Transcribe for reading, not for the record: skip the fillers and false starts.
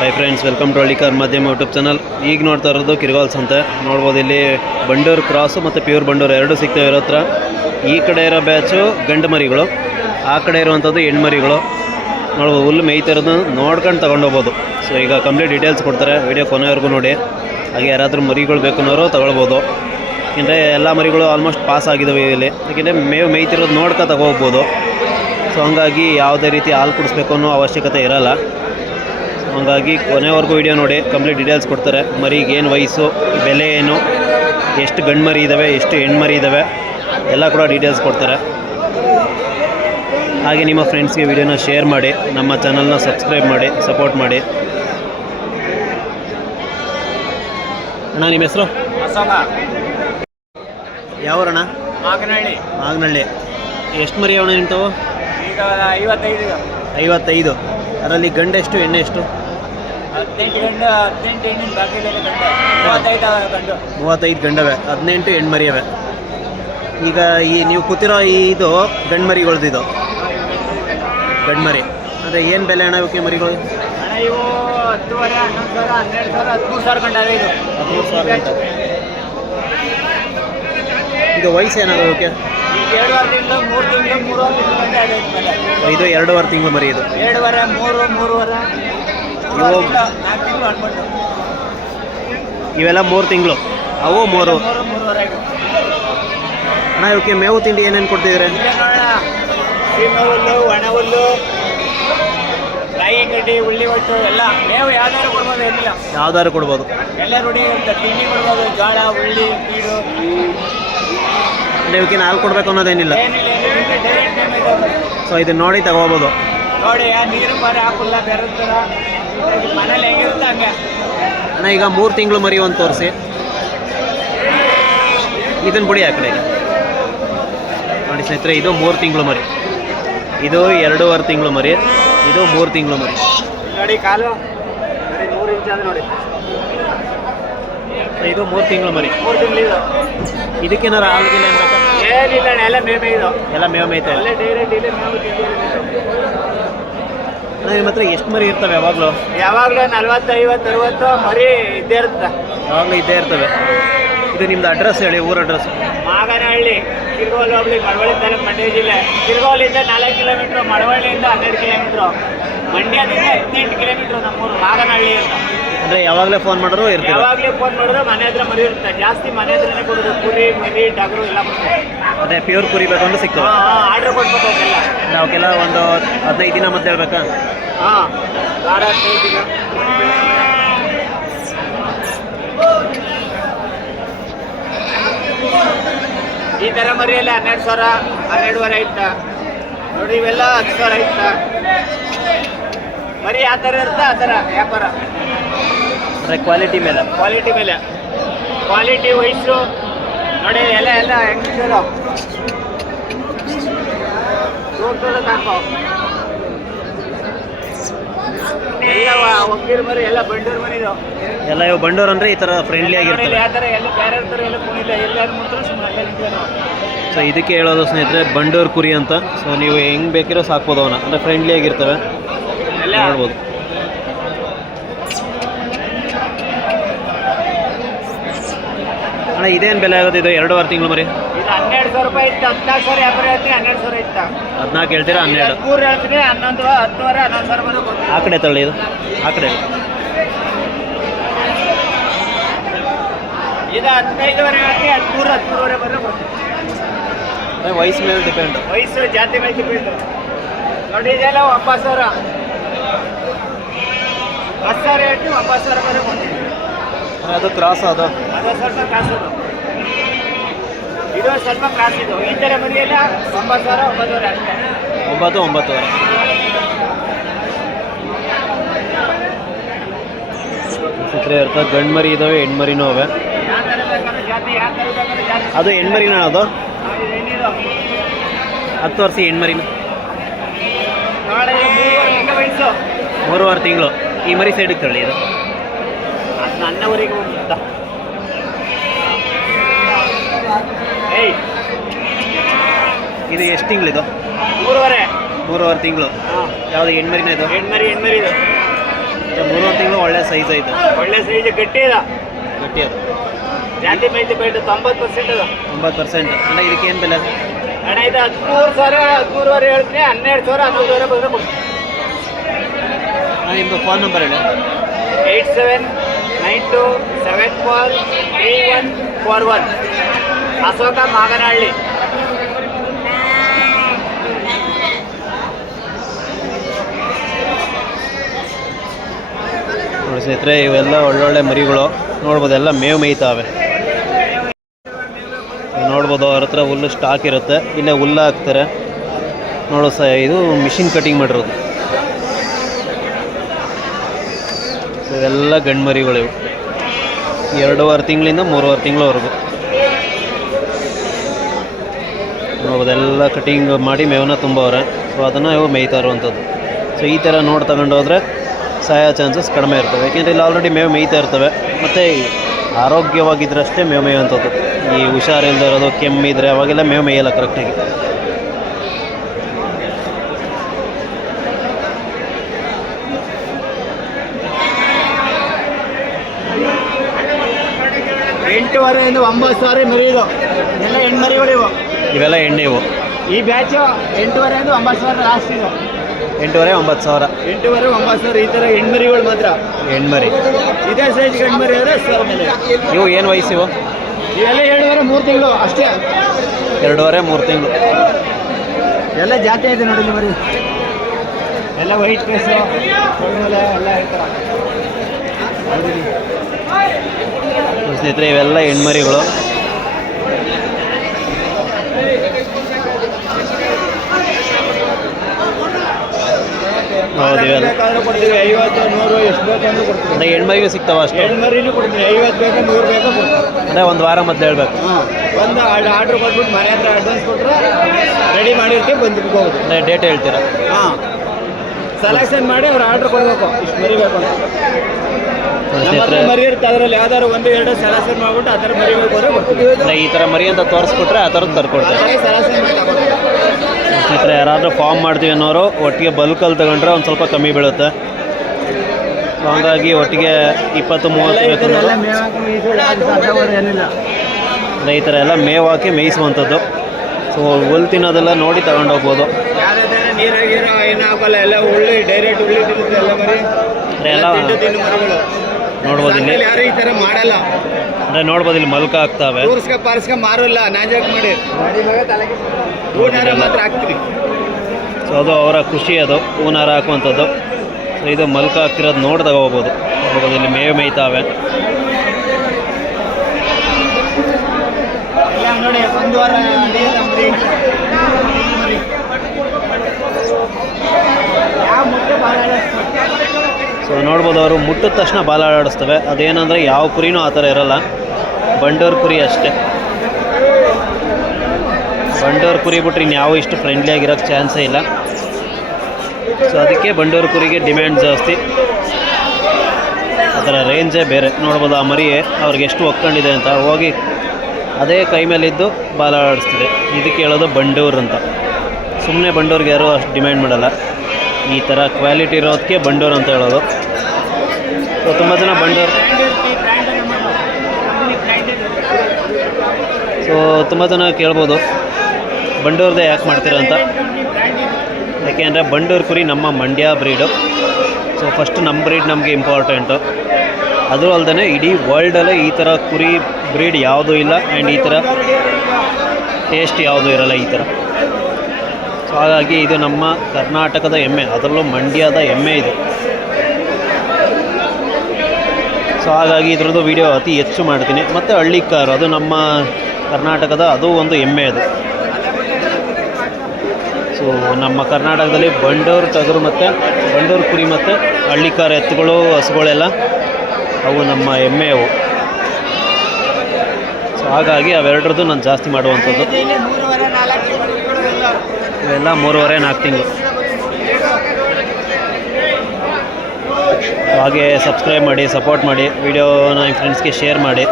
Hi friends, welcome to ಹಳ್ಳಿ car ಮಾಧ್ಯಮ YouTube channel. ಈಗ ನೋಡ್ತಾ ಇರೋದು ಕಿರ್ಗಾಲ್ಸ್ ಅಂತ ನೋಡ್ಬೋದು. ಇಲ್ಲಿ ಬಂಡೂರು ಕ್ರಾಸು ಮತ್ತು ಪ್ಯೂರ್ ಬಂಡೂರು ಎರಡೂ ಸಿಗ್ತವೆ ಇರೋ ಹತ್ರ. ಈ ಕಡೆ ಇರೋ ಬ್ಯಾಚು ಗಂಡು ಮರಿಗಳು, ಆ ಕಡೆ ಇರುವಂಥದ್ದು ಹೆಣ್ಮರಿಗಳು. ನೋಡ್ಬೋದು, ಹುಲ್ಲು ಮೇಯ್ತಿರೋದು ನೋಡ್ಕೊಂಡು ತೊಗೊಂಡೋಗ್ಬೋದು. ಸೊ ಈಗ ಕಂಪ್ಲೀಟ್ ಡೀಟೇಲ್ಸ್ ಕೊಡ್ತಾರೆ, ವಿಡಿಯೋ ಕೊನೆವರೆಗೂ ನೋಡಿ. ಹಾಗೆ ಯಾರಾದರೂ ಮರಿಗಳು ಬೇಕು ಅನ್ನೋರು ತೊಗೊಳ್ಬೋದು. ಯಾಕೆಂದರೆ ಎಲ್ಲ ಮರಿಗಳು ಆಲ್ಮೋಸ್ಟ್ ಪಾಸ್ ಆಗಿದ್ದಾವೆ ಇಲ್ಲಿ. ಯಾಕೆಂದರೆ ಮೇವು ಮೇಯ್ತಿರೋದು ನೋಡ್ಕೊ ತಗೋಗ್ಬೋದು. ಸೊ ಹಂಗಾಗಿ ಯಾವುದೇ ರೀತಿ ಹಾಲು ಕುಡಿಸ್ಬೇಕು ಅನ್ನೋ ಅವಶ್ಯಕತೆ ಇರೋಲ್ಲ. ಹಂಗಾಗಿ ಕೊನೆವರೆಗೂ ವಿಡಿಯೋ ನೋಡಿ, ಕಂಪ್ಲೀಟ್ ಡೀಟೇಲ್ಸ್ ಕೊಡ್ತಾರೆ. ಮರಿಗೆ ಏನು ವಯಸ್ಸು, ಬೆಲೆ ಏನು, ಎಷ್ಟು ಗಂಡು ಮರಿ ಇದ್ದಾವೆ, ಎಷ್ಟು ಹೆಣ್ಮರಿ ಇದ್ದಾವೆ ಎಲ್ಲ ಕೂಡ ಡೀಟೇಲ್ಸ್ ಕೊಡ್ತಾರೆ. ಹಾಗೆ ನಿಮ್ಮ ಫ್ರೆಂಡ್ಸ್ಗೆ ವಿಡಿಯೋನ ಶೇರ್ ಮಾಡಿ, ನಮ್ಮ ಚಾನಲ್ನ ಸಬ್ಸ್ಕ್ರೈಬ್ ಮಾಡಿ, ಸಪೋರ್ಟ್ ಮಾಡಿ. ಅಣ್ಣ ನಿಮ್ಮ ಹೆಸರು? ಯಾವರಣ್ಣ? ಮಾಗನಹಳ್ಳಿ. ಎಷ್ಟು ಮರಿ ಅವಣ ನಿಂತವು? ಈಗ 55. ಅದರಲ್ಲಿ ಗಂಡು ಎಷ್ಟು, ಎಣ್ಣೆ ಎಷ್ಟು? 18 ಗಂಡು, 18 ಹೆಣ್ಣಿನ ಬಾಕಿ ಗಂಡು, 35 ಗಂಡವೆ, 18 ಹೆಣ್ಮರಿ ಅವೆ. ಈಗ ಈ ನೀವು ಕೂತಿರೋ ಇದು ಗಂಡು ಮರಿಗಳ್ದು, ಇದು ಗಂಡು ಮರಿ ಅಂದರೆ ಏನು ಬೆಲೆ ಅಣ್ಣ ಇವಕ್ಕೆ ಮರಿಗಳು? ಅಣ್ಣ ಇವು 10,000, 11,000, 12,000, 13,000 ಗಂಟೆ ಇದು 13,000. ಇದು ವಯಸ್ಸು ಏನಾಗ ಇವಕ್ಕೆ? ಈಗ 2.5 ತಿಂಗಳು, 3 ತಿಂಗಳು, 3.5 ತಿಂಗಳು ಗಂಟೆ ಆಗೈತೆ. ಇದು 2.5 ತಿಂಗಳು ಮರಿ. ಇದು 2.5, 3, 3.5, ಇವು 4 ತಿಂಗಳು ಅನ್ಕೊಂಡು. ಇವೆಲ್ಲ 3 ತಿಂಗಳು, ಅವು 3. 3.5 ಅಣ್ಣ ಇವಕ್ಕೆ ಮೇವು ತಿಂಡಿ ಏನೇನು ಕೊಡ್ತಿದ್ದೀರಿ? ನೋಡೋಣ, ಸೀಮೆ ಹುಲ್ಲು, ಒಣ ಹುಲ್ಲು, ಕಾಯಿ ಕಡ್ಡಿ, ಉಳ್ಳಿ ಒಟ್ಟು ಎಲ್ಲ ಮೇವು ಯಾವ್ದಾದ್ರು ಕೊಡ್ಬೋದು, ಏನಿಲ್ಲ ಯಾವ್ದಾದ್ರು ಕೊಡ್ಬೋದು. ಎಲ್ಲ ರೂಢಿ ಇರುತ್ತೆ. ತಿಂಡಿ ಕೊಡ್ಬೋದು, ಜೋಳ, ಉಳ್ಳಿ, ನೀರು. ಅಂದರೆ ಇವಕ್ಕೆ ಹಾಲು ಕೊಡಬೇಕು ಅನ್ನೋದೇನಿಲ್ಲ. ಏನಿಲ್ಲ, ಡೈರೆಕ್ಟ್ ಟೈಮ್ ಇದೆ. ಸೊ ಇದನ್ನ ನೋಡಿ ತಗೋಬೋದು. ನೋಡಿ, ನೀರು ಮರಿ ಹಾಕಲ್ಲ, ಬೆರೆಸ್ತಾರ ಮನೇಲಿ ಹೆಂಗಿರುತ್ತೆ ಹಂಗೆ. ಅಣ್ಣ ಈಗ 3 ತಿಂಗಳು ಮರಿ ಒಂದು ತೋರಿಸಿ. ಇದನ್ನು ಬಿಡಿ ಆ ಕಡೆ. ನೋಡಿ ಸ್ನೇಹಿತರೆ, ಇದು 3 ತಿಂಗಳು ಮರಿ, ಇದು 2.5 ತಿಂಗಳು ಮರಿ, ಇದು 3 ತಿಂಗಳು ಮರಿ. ನೋಡಿ ಕಾಲು 3 ಇಂಚ್ ಆದ್ರೆ ನೋಡಿ. ಇದು 3 ತಿಂಗಳು ಮರಿ. 3 ತಿಂಗಳು ಇದು. ಇದಕ್ಕೇನಾರು ಹಾಲಿಗಿಲ್ಲ ಅನ್ಬೇಕು? ಏನಿಲ್ಲ, ಎಲ್ಲ ಮೇವು ಇದು. ಎಲ್ಲ ಮೇವು ಮೇಯ್ತವೆ. ಎಲ್ಲ ಡೈರೆಕ್ಟ್ ಇದೆ ಮೇವು ತಿಂಡಿ. ನಿಮ್ಮ ಹತ್ರ ಎಷ್ಟು ಮರಿ ಇರ್ತವೆ ಯಾವಾಗಲೂ? ಯಾವಾಗಲೂ 40, 50, 60 ಮರಿ ಇದ್ದೇ ಇರುತ್ತೆ. ಯಾವಾಗಲೂ ಇದ್ದೇ ಇರ್ತವೆ. ಇದು ನಿಮ್ದು ಅಡ್ರೆಸ್ ಹೇಳಿ, ಊರ ಅಡ್ರೆಸ್. ಮಾಗನಹಳ್ಳಿ, ಕಿರ್ಗೋಲ್ ಹೋಗ್ಲಿ, ಮಳವಳ್ಳಿ ತಾಲೂಕು, ಮಂಡ್ಯ ಜಿಲ್ಲೆ. ಕಿರ್ಗೋಲಿಂದ 4 ಕಿಲೋಮೀಟ್ರು, ಮಳವಳ್ಳಿಯಿಂದ 12 ಕಿಲೋಮೀಟ್ರು, ಮಂಡ್ಯದಿಂದ 18 ಕಿಲೋಮೀಟ್ರು ನಮ್ಮೂರು ಮಾಗನಹಳ್ಳಿ ಅಂತ. ಅಂದರೆ ಯಾವಾಗಲೇ ಫೋನ್ ಮಾಡಿದ್ರು ಇರ್ತೀವಿ? ಯಾವಾಗಲೇ ಫೋನ್ ಮಾಡಿದ್ರು ಮನೆ ಹತ್ರ ಮರಿ ಇರುತ್ತೆ. ಜಾಸ್ತಿ ಮನೆ ಹತ್ರನೇ ಕೊಡೋದು. ಕುರಿ, ಮರಿ, ಟಗರು ಎಲ್ಲ ಕೊಡ್ತಾರೆ. ಅದೇ ಪ್ಯೂರ್ ಕುರಿ ಬೇಕಂದ್ರೆ ಸಿಗ್ತವೆ. ಆರ್ಡ್ರ್ ಕೊಟ್ಬೇಕು ಅವಕ್ಕೆಲ್ಲ. ಅವಕ್ಕೆಲ್ಲ ಒಂದು 15 ದಿನ ಮತ್ತೆ ಹೇಳ್ಬೇಕಾ? ಹಾಂ, ವಾರ 15 ದಿನ. ಈ ಥರ ಮರಿಯಲ್ಲ 12,000, 12,500 ಐತಾ ನೋಡಿ. ಇವೆಲ್ಲ 10,000 ಐತಾ. ಮರಿ ಯಾವ ಥರ ಇರುತ್ತೆ ಆ ಥರ ವ್ಯಾಪಾರ. ಅಂದರೆ ಕ್ವಾಲಿಟಿ ಮೇಲೆ. ಕ್ವಾಲಿಟಿ ವಯಸ್ಸು ನೋಡಿ. ಎಲ್ಲ ಹೆಂಗಿದ್ರು ಹಾಕೋ. ಎಲ್ಲ ಒಗ್ಗೀರ್ ಮರಿ, ಎಲ್ಲ ಬಂಡೂರು ಮರಿ ಇದು. ಎಲ್ಲ ಇವು ಬಂಡೂರು ಅಂದರೆ ಈ ಥರ ಫ್ರೆಂಡ್ಲಿ ಆಗಿರ್ತವೆ. ಯಾವ ಥರ ಎಲ್ಲ ಬೇರೆ ಇರ್ತಾರೆ, ಎಲ್ಲ ಕುಣಿಲ್ಲ, ಎಲ್ಲರೂ ಮುಂದೆ ಸುಮ್ಮನೆ ಎಲ್ಲ. ಸೊ ಇದಕ್ಕೆ ಹೇಳೋದು ಸ್ನೇಹಿತರೆ, ಬಂಡೂರು ಕುರಿ ಅಂತ. ಸೊ ನೀವು ಹೆಂಗೆ ಬೇಕಿರೋ ಸಾಕ್ಬೋದು ಅವನ್ನ, ಅಂದರೆ ಫ್ರೆಂಡ್ಲಿ ಆಗಿರ್ತವೆ, ಎಲ್ಲ ನೋಡ್ಬೋದು. ಅಣ್ಣ ಇದೇನು ಬೆಲೆ ಆಗುತ್ತೆ ಇದು 2.5 ತಿಂಗಳು ಮರಿ? ಇದು 12,000 ರೂಪಾಯಿ ಇತ್ತು. 14,000 ವ್ಯಾಪಾರ ಹೇಳ್ತೀನಿ, 12,000 ಇತ್ತು. 14 ಹೇಳ್ತೀರಾ? 12. 3 ಹೇಳ್ತೀನಿ, 11, 10,000, 11,000 ಬರೋದು. ಆ ಕಡೆ ತಳ್ಳಿ, ಇದು ಆ ಕಡೆ. ಇದು 15,000 ಹೇಳ್ತೀನಿ, 13, 13,000 ಬರೋದು. ಅಂದರೆ ವಯಸ್ಸು ಮೇಲೆ ಡಿಪೆಂಡ್. ವಯಸ್ಸು ಜಾತಿ ಮೇಲೆ ಡಿಪೆಂಡ್. ನೋಡಿ ಇದೆಲ್ಲ 9,000, 10,000 ಹೇಳ್ತೀನಿ, 9,000 ಬರೋದು. ಅದು ಕ್ರಾಸ್, ಅದು ಸ್ವಲ್ಪ ಕಾಸು. ಇದು ಸ್ವಲ್ಪ ಕ್ರಾಸ್. ಇದು ಈ ಥರ ಮರಿಯಲ್ಲ 9,000, 9,000 ಅಷ್ಟೇ. 9, 9,000. ಚಿತ್ರ ಇರ್ತದೆ. ಗಂಡು ಮರಿ ಇದ್ದಾವೆ, ಹೆಣ್ಮರಿನೂ ಅವೆ. ಯಾವ ಥರ ಬೇಕಾದ್ರೆ ಜಾತಿ, ಯಾವ ಥರ ಬೇಕಾದ್ರೆ ಜಾತಿ. ಅದು ಹೆಣ್ಮರಿನ? ಅದು ಏನಿದು 10 ವರ್ಷ ಹೆಣ್ಮರಿನ. ನಾಳೆ 3 ವಯಸ್ಸು, 3.5 ತಿಂಗಳು. ಈ ಮರಿ ಸೈಡಿಗೆ ತಳ್ಳಿ. ಇದು ನನ್ನ ಊರಿಗೆ ಹೋಗ್ತಾ. ಇದು ಎಷ್ಟು ತಿಂಗಳಿದು? 3.5 3.5 ತಿಂಗಳು. ಹಾಂ, ಯಾವುದು ಹೆಣ್ಮರಿನ ಇದು? ಹೆಣ್ಮರಿ ಇದು 3.5 ತಿಂಗಳು ಒಳ್ಳೆ ಸೈಜ್ ಐತೆ. ಒಳ್ಳೆ ಸೈಜ್ ಗಟ್ಟಿ ಅದ, ಗಟ್ಟಿ ಅದು. ಜಾತಿ ಮೇಲ್ತಿ ಬೇಡ 90% ಅದ. 90%. ಅಣ್ಣ ಇದಕ್ಕೆ ಏನು ಬೆಲೆ? ಅಣ್ಣ ಇದು 13,000 ಹೇಳ್ತೀನಿ. 12,000 11,000 ಬಂದರೆ ಕೊಡ್ತೀನಿ. ನಿಮ್ಮದು ಫೋನ್ ನಂಬರ್ ಹೇಳಿ. 8792743141 ಅಶೋಕ ಮಾಗನಹಳ್ಳಿ. ನೋಡಿ ಸ್ನೇಹಿತರೆ, ಇವೆಲ್ಲ ಒಳ್ಳೊಳ್ಳೆ ಮರಿಗಳು ನೋಡ್ಬೋದು, ಎಲ್ಲ ಮೇವು ಮೇಯ್ತಾವೆ. ನೋಡ್ಬೋದು ಅವ್ರ ಹತ್ರ ಹುಲ್ಲು ಸ್ಟಾಕ್ ಇರುತ್ತೆ, ಇಲ್ಲೇ ಹುಲ್ಲು ಹಾಕ್ತಾರೆ. ನೋಡು ಇದು ಮಿಷಿನ್ ಕಟಿಂಗ್ ಮಾಡಿರೋದು. ಇವೆಲ್ಲ ಗಂಡು ಮರಿಗಳಿವು, 2.5 ತಿಂಗಳಿಂದ 3.5 ತಿಂಗಳವರೆಗೂ. ನೋಡ್ಬೋದು ಎಲ್ಲ ಕಟಿಂಗ್ ಮಾಡಿ ಮೇವನ್ನ ತುಂಬವ್ರೆ. ಸೊ ಅದನ್ನು ಇವು ಮೇಯ್ತಾ ಇರುವಂಥದ್ದು. ಸೊ ಈ ಥರ ನೋಡಿ ತಗೊಂಡು ಹೋದರೆ ಸಾಯೋ ಚಾನ್ಸಸ್ ಕಡಿಮೆ ಇರ್ತವೆ. ಯಾಕೆಂದರೆ ಇಲ್ಲಿ ಆಲ್ರೆಡಿ ಮೇವು ಮೇಯ್ತಾ ಇರ್ತವೆ. ಮತ್ತು ಆರೋಗ್ಯವಾಗಿದ್ದರಷ್ಟೇ ಮೇವು ಮೇಯುವಂಥದ್ದು. ಈ ಹುಷಾರಿಲ್ಲದೆ ಇರೋದು, ಕೆಮ್ಮಿದ್ರೆ ಅವಾಗೆಲ್ಲ ಮೇವು ಮೇಯಲ್ಲ ಕರೆಕ್ಟಾಗಿ. ಎಂಟೂವರೆಯಿಂದ 9,000 ಮರಿ ಇದು. ಎಲ್ಲ ಹೆಣ್ಮರಿಗಳಿವು. ಇವೆಲ್ಲ ಎಣ್ಣೆ ಇವು. ಈ ಬ್ಯಾಚು 8,500 9,000 ಲಾಸ್ಟ್ ಇದು. 8,500 9,000. 8,500 9,000 ಈ ಥರ ಹೆಣ್ಮರಿಗಳು ಮಾತ್ರ. ಹೆಣ್ಮರಿ ಇದೇ ಸೈಜ್ ಗಂಡ್ಮರಿ ಆದರೆ ಸರ್ ಮೇಲೆ. ಇವು ಏನು ವಯಸ್ಸು ಇವು? ಇವೆಲ್ಲ 2.5 3 ತಿಂಗಳು ಅಷ್ಟೇ. 2.5 3 ತಿಂಗಳು. ಎಲ್ಲ ಜಾತಿ ಇದೆ ನೋಡಿ ಇಲ್ಲಿ ಮರಿ. ಎಲ್ಲ ವೈಟ್ ಫೇಸು ಎಲ್ಲ ಇರ್ತಾರೆ. ಸ್ನೇಹಿತರೆ, ಇವೆಲ್ಲ ಹೆಣ್ಮರಿಗಳು. ಹೌದು, ಇವೆಲ್ಲ ಕೊಡ್ತೀವಿ. 50 100 ಎಷ್ಟು ಬೇಕಂದ್ರೂ ಕೊಡ್ತೀವಿ. ಅಂದರೆ ಹೆಣ್ಮರಿಗೂ ಸಿಗ್ತಾವ ಅಷ್ಟು? ಹೆಣ್ಮರಿನೂ ಕೊಡ್ತೀವಿ. 50 ಬೇಕಾ 100 ಬೇಕಾ ಕೊಡ್ತೀವಿ. ಅಂದರೆ ಒಂದು ವಾರ ಮೊದಲು ಹೇಳ್ಬೇಕು. ಹಾಂ, ಒಂದು ಆರ್ಡ್ರ್ ಕೊಟ್ಬಿಟ್ಟು ಮನೆ ಹತ್ರ ಅಡ್ವಾನ್ಸ್ ಕೊಟ್ಟರೆ ರೆಡಿ ಮಾಡಿರ್ತೀವಿ, ಬಂದ್ಕೋಬೋದು. ಅಂದರೆ ಡೇಟ್ ಹೇಳ್ತೀರಾ? ಹಾಂ, ಸೆಲೆಕ್ಷನ್ ಮಾಡಿ ಅವ್ರು ಆರ್ಡ್ರ್ ಕೊಡಬೇಕು, ಇಷ್ಟು ಮರಿ ಬೇಕು ಅಂತ. ನಮ್ಮ ಹತ್ರ ಮರಿ ಇರುತ್ತೆ, ಅದರಲ್ಲಿ ಯಾವ್ದಾದ್ರು 1 2 ಸೆಲೆಕ್ಷನ್ ಮಾಡ್ಬಿಟ್ಟು ಆ ಥರ ಮರಿ ಬೇಕು ಅಂದರೆ ಕೊಡ್ತೀವಿ. ಅಂದರೆ ಈ ಥರ ಮರಿ ಅಂತ ತೋರಿಸ್ಕೊಟ್ರೆ ಆ ಥರದ್ದು ತರ್ಕೊಡ್ತಾರೆ. ಸೆಲೆಕ್ಷನ್ ಮಾಡಿ ತಗೊಳ್ತೀವಿ. ಸ್ನೇಹಿತರೆ, ಯಾರಾದರೂ ಫಾರ್ಮ್ ಮಾಡ್ತೀವಿ ಅನ್ನೋರು ಒಟ್ಟಿಗೆ ಬಲ್ಕಲ್ಲಿ ತಗೊಂಡ್ರೆ ಒಂದು ಸ್ವಲ್ಪ ಕಮ್ಮಿ ಬೀಳುತ್ತೆ. ಹಾಗಾಗಿ ಒಟ್ಟಿಗೆ 20-30 ಬೇಕು ಅನ್ನೋದು. ಏನಿಲ್ಲ, ಈ ಥರ ಎಲ್ಲ ಮೇವು ಹಾಕಿ ಮೇಯಿಸುವಂಥದ್ದು. ಸೊ ಹುಲ್ಲು ತಿನ್ನೋದೆಲ್ಲ ನೋಡಿ ತಗೊಂಡು ಹೋಗ್ಬೋದು. ಯಾವುದೇ ನೀರಾಗಿರೋ ಏನು ಹಾಕಲ್ಲ, ಎಲ್ಲ ಉಳ್ಳಿ ಡೈರೆಕ್ಟ್ ಉಳ್ಳಿ ತಿನ್ನುತ್ತೆ ಎಲ್ಲ ಮರಿ. ಎಲ್ಲ ತಿನ್ನು ಮರಿಗಳು ನೋಡ್ಬೋದು ಇಲ್ಲಿ. ಯಾರು ಈ ಥರ ಮಾಡಲ್ಲ. ಅಂದರೆ ನೋಡ್ಬೋದು ಇಲ್ಲಿ ಮಲ್ಕ ಆಗ್ತಾವೆ. ಪಾರಿಸ್ಕ ಮಾರಲ್ಲ, ನಾಜಾಕ್ ಮಾಡಿ ಹೂನಾರ ಮಾತ್ರ ಹಾಕ್ತೀವಿ. ಸೊ ಅದು ಅವರ ಖುಷಿ, ಅದು ಹೂನಾರ ಹಾಕುವಂಥದ್ದು. ಸೊ ಇದು ಮಲ್ಕ ಹಾಕ್ತಿರೋದು ನೋಡಿ ತಗೋಬೋದು. ನೋಡ್ಬೋದು ಇಲ್ಲಿ ಮೇವು ಮೇಯ್ತಾವೆ. ನೋಡಿ 1 ವಾರ ಮರಿ. ಸೊ ನೋಡ್ಬೋದು, ಅವರು ಮುಟ್ಟಿದ ತಕ್ಷಣ ಬಾಲಾಡಿಸ್ತವೆ. ಅದೇನಂದರೆ ಯಾವ ಕುರಿನೂ ಆ ಥರ ಇರಲ್ಲ, ಬಂಡೂರು ಕುರಿ ಅಷ್ಟೇ. ಬಂಡೂರು ಕುರಿ ಬಿಟ್ರೆ ಇನ್ಯಾವು ಇಷ್ಟು ಫ್ರೆಂಡ್ಲಿ ಆಗಿರೋಕ್ಕೆ ಚಾನ್ಸೇ ಇಲ್ಲ. ಸೊ ಅದಕ್ಕೆ ಬಂಡೂರು ಕುರಿಗೆ ಡಿಮ್ಯಾಂಡ್ ಜಾಸ್ತಿ, ಅದರ ರೇಂಜೇ ಬೇರೆ. ನೋಡ್ಬೋದು ಆ ಮರಿ ಅವ್ರಿಗೆ ಎಷ್ಟು ಒಕ್ಕೊಂಡಿದೆ ಅಂತ. ಹೋಗಿ ಅದೇ ಕೈ ಮೇಲಿದ್ದು ಬಾಲಾಡಿಸ್ತಿದೆ. ಇದಕ್ಕೆ ಹೇಳೋದು ಬಂಡೂರು ಅಂತ. ಸುಮ್ಮನೆ ಬಂಡೂರಿಗೆ ಯಾರೂ ಅಷ್ಟು ಡಿಮ್ಯಾಂಡ್ ಮಾಡಲ್ಲ. ಈ ಥರ ಕ್ವಾಲಿಟಿ ಇರೋದಕ್ಕೆ ಬಂಡೂರು ಅಂತ ಹೇಳೋದು. ಸೊ ತುಂಬ ಜನ ಬಂಡೂರು, ಸೊ ತುಂಬ ಜನ ಕೇಳ್ಬೋದು ಬಂಡೂರ್ದೇ ಯಾಕೆ ಮಾಡ್ತೀರ ಅಂತ. ಯಾಕೆಂದರೆ ಬಂಡೂರು ಕುರಿ ನಮ್ಮ ಮಂಡ್ಯ ಬ್ರೀಡು. ಸೊ ಫಸ್ಟ್ ನಮ್ಮ ಬ್ರೀಡ್ ನಮಗೆ ಇಂಪಾರ್ಟೆಂಟು. ಅದು ಅಲ್ಲದೆ ಇಡೀ ವರ್ಲ್ಡಲ್ಲೇ ಈ ಥರ ಕುರಿ ಬ್ರೀಡ್ ಯಾವುದೂ ಇಲ್ಲ. ಆ್ಯಂಡ್ ಈ ಥರ ಟೇಸ್ಟ್ ಯಾವುದೂ ಇರಲ್ಲ ಈ ಥರ. ಸೊ ಹಾಗಾಗಿ ಇದು ನಮ್ಮ ಕರ್ನಾಟಕದ ಹೆಮ್ಮೆ, ಅದರಲ್ಲೂ ಮಂಡ್ಯದ ಹೆಮ್ಮೆ ಇದು. ಸೊ ಹಾಗಾಗಿ ಇದ್ರದ್ದು ವೀಡಿಯೋ ಅತಿ ಹೆಚ್ಚು ಮಾಡ್ತೀನಿ. ಮತ್ತು ಹಳ್ಳಿಕಾರು, ಅದು ನಮ್ಮ ಕರ್ನಾಟಕದ ಅದು ಒಂದು ಹೆಮ್ಮೆ ಅದು. ಸೊ ನಮ್ಮ ಕರ್ನಾಟಕದಲ್ಲಿ ಬಂಡೂರು ಟಗರು ಮತ್ತು ಬಂಡೂರು ಕುರಿ ಮತ್ತು ಹಳ್ಳಿಕಾರು ಎತ್ತುಗಳು, ಹಸುಗಳೆಲ್ಲ ಅವು ನಮ್ಮ ಹೆಮ್ಮೆ ಅವು. ಸೊ ಹಾಗಾಗಿ ಅವೆರಡರದ್ದು ನಾನು ಜಾಸ್ತಿ ಮಾಡುವಂಥದ್ದು. ಇವೆಲ್ಲ 3.5-4 ತಿಂಗಳು. ಹಾಗೆ ಸಬ್ಸ್ಕ್ರೈಬ್ ಮಾಡಿ, ಸಪೋರ್ಟ್ ಮಾಡಿ, ವಿಡಿಯೋನ ನಿಮ್ಮ ಫ್ರೆಂಡ್ಸ್ಗೆ ಶೇರ್ ಮಾಡಿ.